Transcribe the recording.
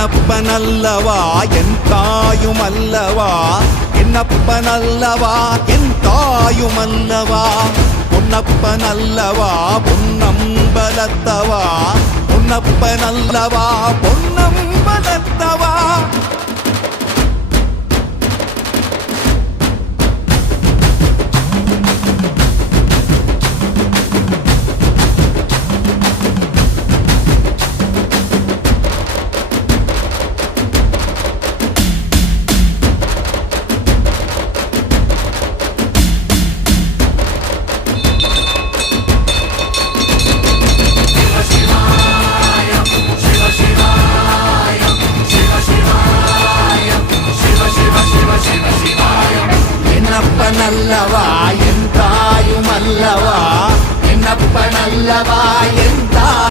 என்னப்பனல்லவா என் தாயுமல்லவா, என்னப்பனல்லவா என் தாயுமல்லவா, பொன்னப்பனல்லவா பொன்னம்பலத்தவா, பொன்னப்பனல்லவா பொன்னம்பலத்தவா. என்னப்பனல்லவா என் தாயுமல்லவா, என்னப்பனல்லவா